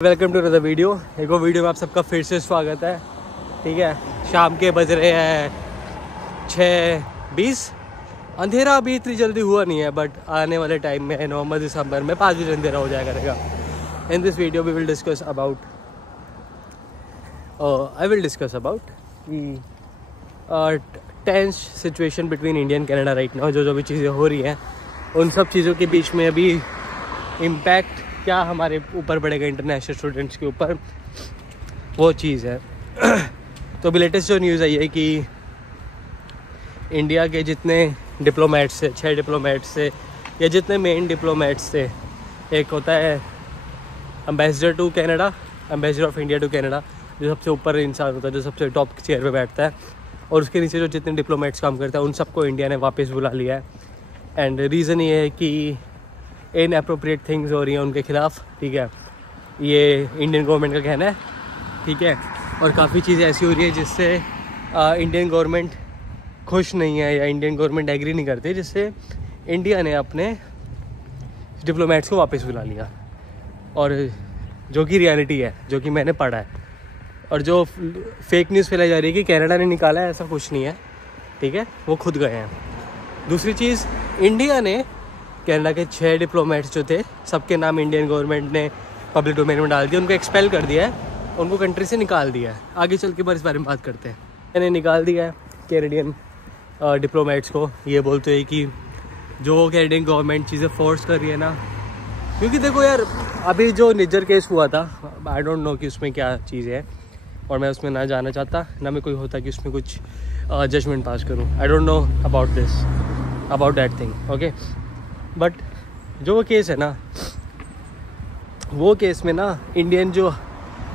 Welcome to another video. एक और video में आप सबका फिर से स्वागत है। ठीक है, शाम के बज रहे हैं 6:20। अंधेरा अभी इतनी जल्दी हुआ नहीं है, बट आने वाले टाइम में नवंबर दिसंबर में 5 बजे अंधेरा हो जाया करेगा। In this video we will discuss about tense situation between India and Canada right now. जो भी चीज़ें हो रही हैं उन सब चीज़ों के बीच में अभी इम्पैक्ट क्या हमारे ऊपर पड़ेगा, इंटरनेशनल स्टूडेंट्स के ऊपर, वो चीज़ है। तो अभी लेटेस्ट जो न्यूज़ आई है कि इंडिया के जितने डिप्लोमेट्स थे, 6 डिप्लोमेट्स थे या जितने मेन डिप्लोमेट्स थे, एक होता है ambassador to Canada, ambassador of India to Canada, जो सबसे ऊपर इंसान होता है, जो सबसे टॉप चेयर पे बैठता है, और उसके नीचे जो जितने डिप्लोमेट्स काम करते हैं उन सबको इंडिया ने वापस बुला लिया है। एंड रीज़न ये है कि इनअप्रोप्रिएट थिंग्स हो रही हैं उनके खिलाफ। ठीक है, ये इंडियन गवर्नमेंट का कहना है। ठीक है, और काफ़ी चीज़ें ऐसी हो रही है जिससे इंडियन गवर्नमेंट खुश नहीं है या इंडियन गवर्नमेंट एग्री नहीं करती, जिससे इंडिया ने अपने डिप्लोमेट्स को वापस बुला लिया। और जो कि रियलिटी है, जो कि मैंने पढ़ा है, और जो फेक न्यूज़ फैलाई जा रही है कि कनाडा ने निकाला है, ऐसा कुछ नहीं है। ठीक है, वो खुद गए हैं। दूसरी चीज़, इंडिया ने कनाडा के 6 डिप्लोमेट्स जो थे, सबके नाम इंडियन गवर्नमेंट ने पब्लिक डोमेन में डाल दिया, उनको एक्सपेल कर दिया है, उनको कंट्री से निकाल दिया है। आगे चल के इस बारे में बात करते हैं। मैंने निकाल दिया है कैनेडियन डिप्लोमेट्स को, ये बोलते हैं कि जो कैनेडियन गवर्नमेंट चीज़ें फोर्स कर रही है ना, क्योंकि देखो यार, अभी जो निज्जर केस हुआ था, आई डोंट नो कि उसमें क्या चीज़ है, और मैं उसमें ना जाना चाहता, ना मैं कोई होता कि उसमें कुछ जजमेंट पास करूँ। I don't know about that thing, okay. But जो वो केस है ना, वो केस में ना इंडियन जो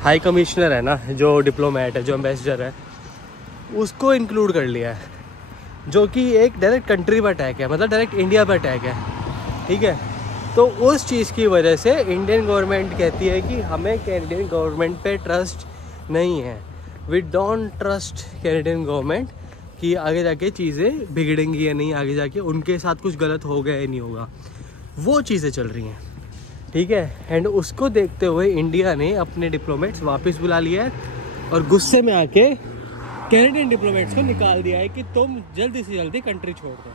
हाई कमिश्नर है ना, जो डिप्लोमेट है, जो एम्बेसडर है, उसको इंक्लूड कर लिया है, जो कि एक डायरेक्ट कंट्री पर अटैक है, मतलब डायरेक्ट इंडिया पर अटैक है। ठीक है, तो उस चीज़ की वजह से इंडियन गवर्नमेंट कहती है कि हमें कैनेडियन गवर्नमेंट पे ट्रस्ट नहीं है। We don't trust Canadian government कि आगे जाके चीज़ें बिगड़ेंगी या नहीं, आगे जाके उनके साथ कुछ गलत होगा या नहीं होगा, वो चीज़ें चल रही हैं। ठीक है, एंड उसको देखते हुए इंडिया ने अपने डिप्लोमेट्स वापस बुला लिया है, और गुस्से में आके कैनेडियन डिप्लोमेट्स को निकाल दिया है कि तुम जल्दी से जल्दी कंट्री छोड़ दो।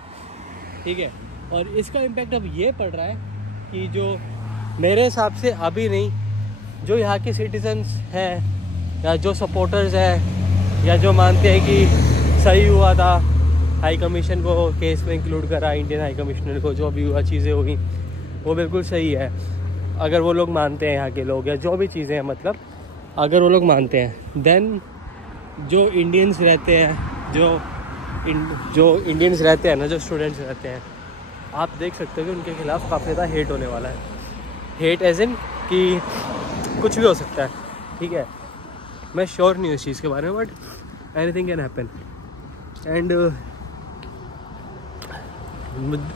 ठीक है, और इसका इम्पैक्ट अब ये पड़ रहा है कि जो मेरे हिसाब से अभी नहीं, जो यहाँ के सिटीजन्स हैं या जो सपोर्टर्स हैं या जो मानते हैं कि सही हुआ था, हाई कमीशन को केस में इंक्लूड करा, इंडियन हाई कमिश्नर को, जो भी हुआ चीज़ें हुई वो बिल्कुल सही है। अगर वो लोग मानते हैं, यहाँ के लोग या जो भी चीज़ें हैं, मतलब अगर वो लोग मानते हैं, देन जो इंडियंस रहते हैं, जो इंडियंस रहते हैं ना, जो स्टूडेंट्स रहते हैं, आप देख सकते हो कि उनके खिलाफ काफ़ी ज़्यादा हेट होने वाला है। हेट एज इन कि कुछ भी हो सकता है। ठीक है, मैं श्योर नहीं हूँ इस चीज़ के बारे में, but anything can happen. And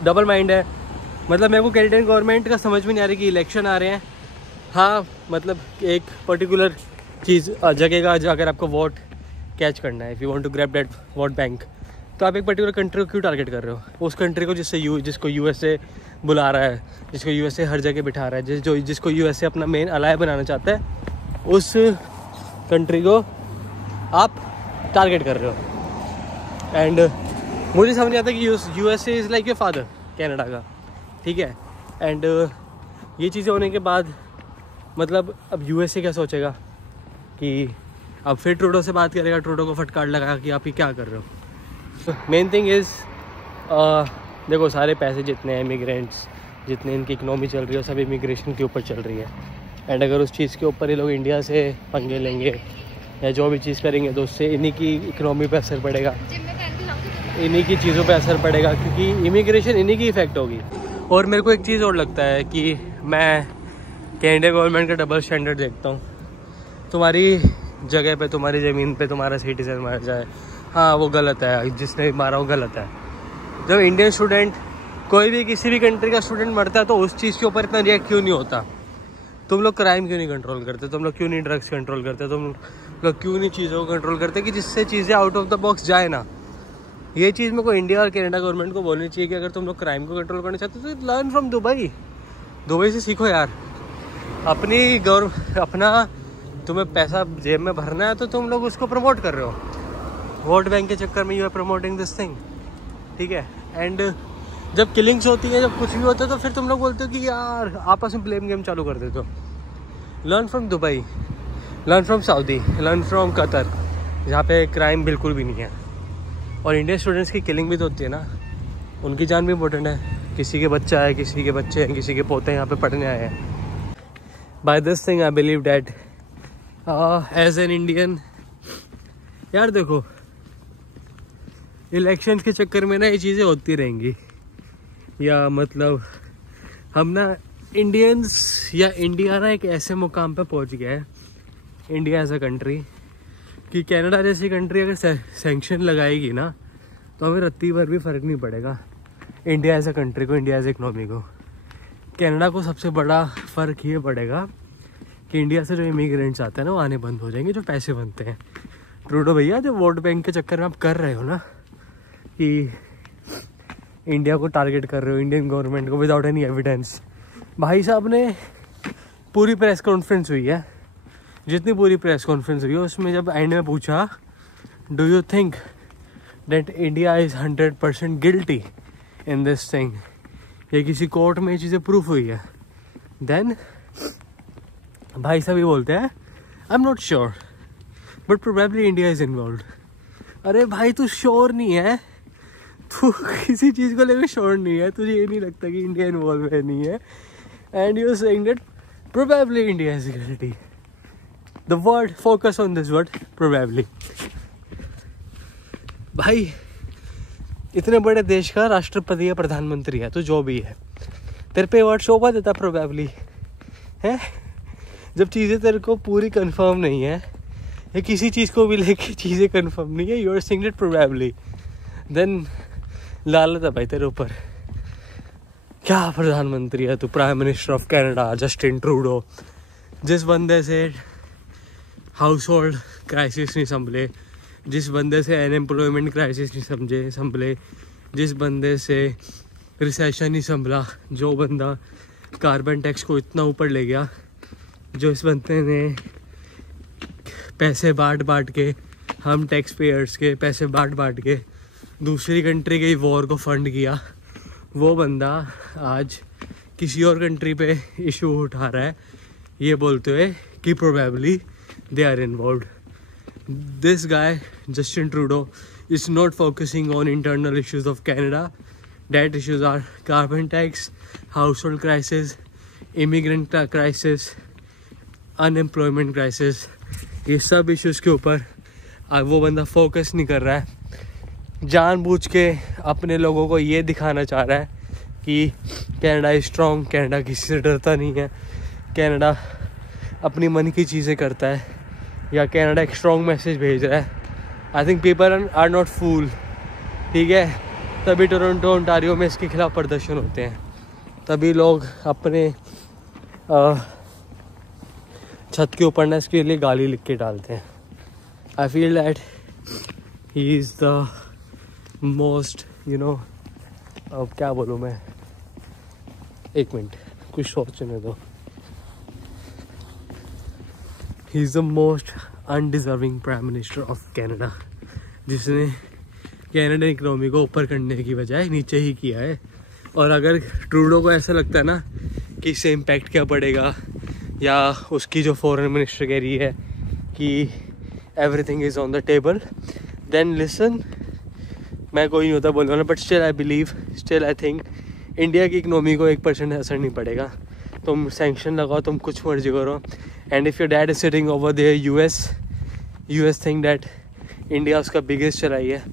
double mind है, मतलब मेरे को कैनेडियन गवर्नमेंट का समझ में नहीं आ रही कि इलेक्शन आ रहे हैं। हाँ, मतलब एक पर्टिकुलर चीज़ जगह का, अगर आपको वोट कैच करना है, if you want to grab that vote bank, तो आप एक पर्टिकुलर कंट्री को क्यों टारगेट कर रहे हो? उस कंट्री को जिसको यूएसए बुला रहा है, जिसको यूएसए हर जगह बिठा रहा है, जिसको यूएसए अपना मेन अलाय बनाना चाहता है, उस कंट्री को आप टारगेट कर रहे हो। एंड मुझे समझ नहीं आता कि USA is like your father, Canada का। ठीक है, एंड ये चीज़ें होने के बाद मतलब अब यूएसए क्या सोचेगा कि अब फिर ट्रूडो से बात करेगा, ट्रूडो को फटकार लगा कि आप ये क्या कर रहे हो। मेन थिंग इज़ देखो, सारे पैसे जितने इमिग्रेंट्स, जितने इनकी इकनॉमी चल रही है, सब इमिग्रेशन के ऊपर चल रही है। एंड अगर उस चीज़ के ऊपर ये लोग इंडिया से पंगे लेंगे या जो भी चीज़ करेंगे, तो उससे इन्हीं की इकनॉमी पे असर पड़ेगा, इन्हीं की चीज़ों पे असर पड़ेगा, क्योंकि इमिग्रेशन इन्हीं की इफ़ेक्ट होगी। और मेरे को एक चीज़ और लगता है कि मैं कैनेडियन गवर्नमेंट का डबल स्टैंडर्ड देखता हूँ। तुम्हारी जगह पे, तुम्हारी ज़मीन पे तुम्हारा सिटीजन मार जाए, हाँ वो गलत है, जिसने मारा वो गलत है। जब इंडियन स्टूडेंट, कोई भी किसी भी कंट्री का स्टूडेंट मरता है, तो उस चीज़ के ऊपर इतना रिएक्ट क्यों नहीं होता? तुम लोग क्राइम क्यों नहीं कंट्रोल करते? तुम लोग क्यों नहीं ड्रग्स कंट्रोल करते? तुम लोग क्यों नहीं चीज़ों को कंट्रोल करते कि जिससे चीज़ें आउट ऑफ द बॉक्स जाए ना? ये चीज़ मेरे को इंडिया और कनाडा गवर्नमेंट को बोलनी चाहिए कि अगर तुम लोग क्राइम को कंट्रोल करना चाहते हो तो लर्न फ्रॉम दुबई से सीखो यार। अपना तुम्हें पैसा जेब में भरना है तो तुम लोग उसको प्रमोट कर रहे हो वोट बैंक के चक्कर में। You are promoting this thing, ठीक है। एंड जब किलिंग्स होती है, जब कुछ भी होता है, तो फिर तुम लोग बोलते हो कि यार आपस में ब्लेम गेम चालू कर देते हो। Learn from Dubai, learn from Saudi, learn from Qatar, जहाँ पे क्राइम बिल्कुल भी नहीं है। और इंडियन स्टूडेंट्स की किलिंग भी तो होती है ना, उनकी जान भी इम्पोर्टेंट है। किसी के बच्चा है, किसी के बच्चे हैं, किसी के पोते हैं यहाँ पे पढ़ने आए हैं। By this thing I believe that as an Indian, यार देखो इलेक्शंस के चक्कर में ना ये चीज़ें होती रहेंगी, या मतलब हम ना इंडियंस या इंडिया ना एक ऐसे मुकाम पे पहुंच गया है, इंडिया एज अ कंट्री, कि कनाडा जैसी कंट्री अगर सैंक्शन लगाएगी ना तो हमें रत्ती भर भी फ़र्क नहीं पड़ेगा इंडिया एज अ कंट्री को, इंडिया एज इकनॉमी को। कनाडा को सबसे बड़ा फ़र्क ये पड़ेगा कि इंडिया से जो इमिग्रेंट्स आते हैं ना वो आने बंद हो जाएंगे, जो पैसे बनते हैं। ट्रूडो भैया जो वोट बैंक के चक्कर में आप कर रहे हो ना कि इंडिया को टारगेट कर रहे हो, इंडियन गवर्नमेंट को, विदाउट एनी एविडेंस। भाई साहब ने पूरी प्रेस कॉन्फ्रेंस हुई है, जितनी पूरी प्रेस कॉन्फ्रेंस हुई है उसमें जब एंड में पूछा do you think that India is 100% guilty in this thing, ये किसी कोर्ट में ये चीज़ें प्रूफ हुई है, देन भाई साहब ये बोलते हैं I am not sure but probably India is involve. अरे भाई तू श्योर नहीं है, तू किसी चीज़ को लेकर श्योर नहीं है, तुझे ये नहीं लगता कि इंडिया इन्वॉल्व है नहीं है, and you are saying that probably India is guilty. The word, focus on this word probably. भाई इतने बड़े देश का राष्ट्रपति या प्रधानमंत्री है, तो जो भी है, तेरे पे वर्ड शो कर देता प्रोबेबली है। जब चीज़ें तेरे को पूरी कंफर्म नहीं है, या किसी चीज़ को भी लेके चीज़ें कंफर्म नहीं है, you are saying it probably, then लालत है भाई तेरे ऊपर। क्या प्रधानमंत्री है तू, prime minister of Canada Justin Trudeau, जिस बंदे से हाउस होल्ड क्राइसिस नहीं संभले, जिस बंदे से अनएम्प्लॉयमेंट क्राइसिस नहीं संभले, जिस बंदे से रिसेशन नहीं संभला, जो बंदा कार्बन टैक्स को इतना ऊपर ले गया, जो इस बंदे ने पैसे बांट के, हम टैक्स पेयर्स के पैसे बांट के दूसरी कंट्री के वॉर को फंड किया, वो बंदा आज किसी और कंट्री पे इशू उठा रहा है ये बोलते हुए कि probably they are involved. This guy Justin Trudeau is not focusing on internal issues of Canada. That issues are carbon tax, household crisis, immigrant crisis, unemployment crisis. ये सब इश्यूज़ के ऊपर वो बंदा फोकस नहीं कर रहा है। जानबूझ के अपने लोगों को ये दिखाना चाह रहा है कि कनाडा इज स्ट्रॉन्ग, कनाडा किसी से डरता नहीं है, कनाडा अपनी मन की चीज़ें करता है, या कनाडा एक स्ट्रॉन्ग मैसेज भेज रहा है। I think people are not fool, ठीक है। तभी टोरंटो ओंटारियो में इसके खिलाफ प्रदर्शन होते हैं, तभी लोग अपने छत के ऊपर ना इसके लिए गाली लिख के डालते हैं। I feel that he is the most अब क्या बोलूँ मैं, एक मिनट कुछ सोचने दो। He is the most undeserving prime minister of Canada, जिसने कनाडियन इकोनॉमी को ऊपर करने की बजाय नीचे ही किया है। और अगर ट्रूडो को ऐसा लगता है ना कि इससे इम्पैक्ट क्या पड़ेगा, या उसकी जो फॉरेन मिनिस्टर कह रही है कि everything is on the table, then listen, मैं कोई नहीं होता बोलने वाला, but still I think India की इकनॉमी को 1% असर नहीं पड़ेगा। तुम सैंक्शन लगाओ, तुम कुछ मर्जी करो, and if your dad is sitting over there US think that India उसका बिगेस्ट चलाई है,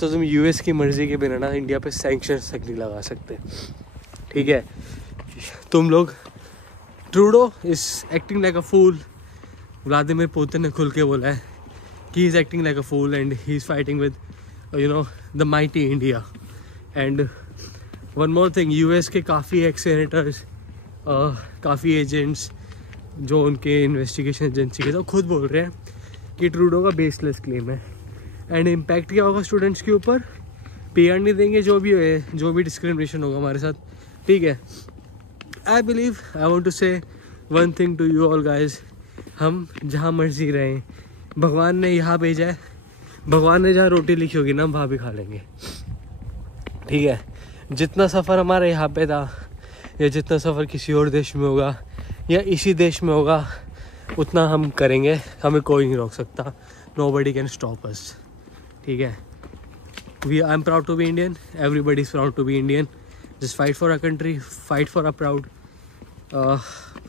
तो तुम यूएस की मर्जी के बिना ना इंडिया पे सैंक्शन तक नहीं लगा सकते, ठीक है। तुम लोग, Trudeau is acting like a fool. Vladimir Putin ने खुल के बोला है कि he is acting like a fool and he is fighting with the mighty India. And one more thing, US के काफ़ी एक्स सेनेटर्स, काफ़ी एजेंट्स जो उनके इन्वेस्टिगेशन एजेंसी के, तो खुद बोल रहे हैं कि ट्रूडो का बेसलेस क्लेम है। एंड इम्पैक्ट क्या होगा स्टूडेंट्स के ऊपर, PR नहीं देंगे, जो भी डिस्क्रिमिनेशन होगा हमारे साथ, ठीक है। I want to say one thing to you all guys, हम जहाँ मर्जी रहें, भगवान ने यहाँ भेजा है, भगवान ने जहाँ रोटी लिखी होगी ना हम वहाँ भी खा लेंगे, ठीक है। जितना सफ़र हमारा यहाँ पे था या जितना सफ़र किसी और देश में होगा या इसी देश में होगा उतना हम करेंगे, हमें कोई नहीं रोक सकता। नोबडी कैन स्टॉप अस, ठीक है। I am proud to be Indian, everybody is proud to be Indian. Just fight for our country, fight for our proud,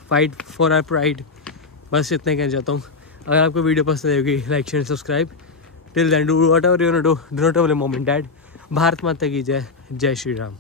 fight for our pride. बस इतना कहना चाहता हूँ। अगर आपको वीडियो पसंद आएगी, like share subscribe. Till then do whatever you want to do, not only mom and dad. Bharat माता की जय, जय श्री राम।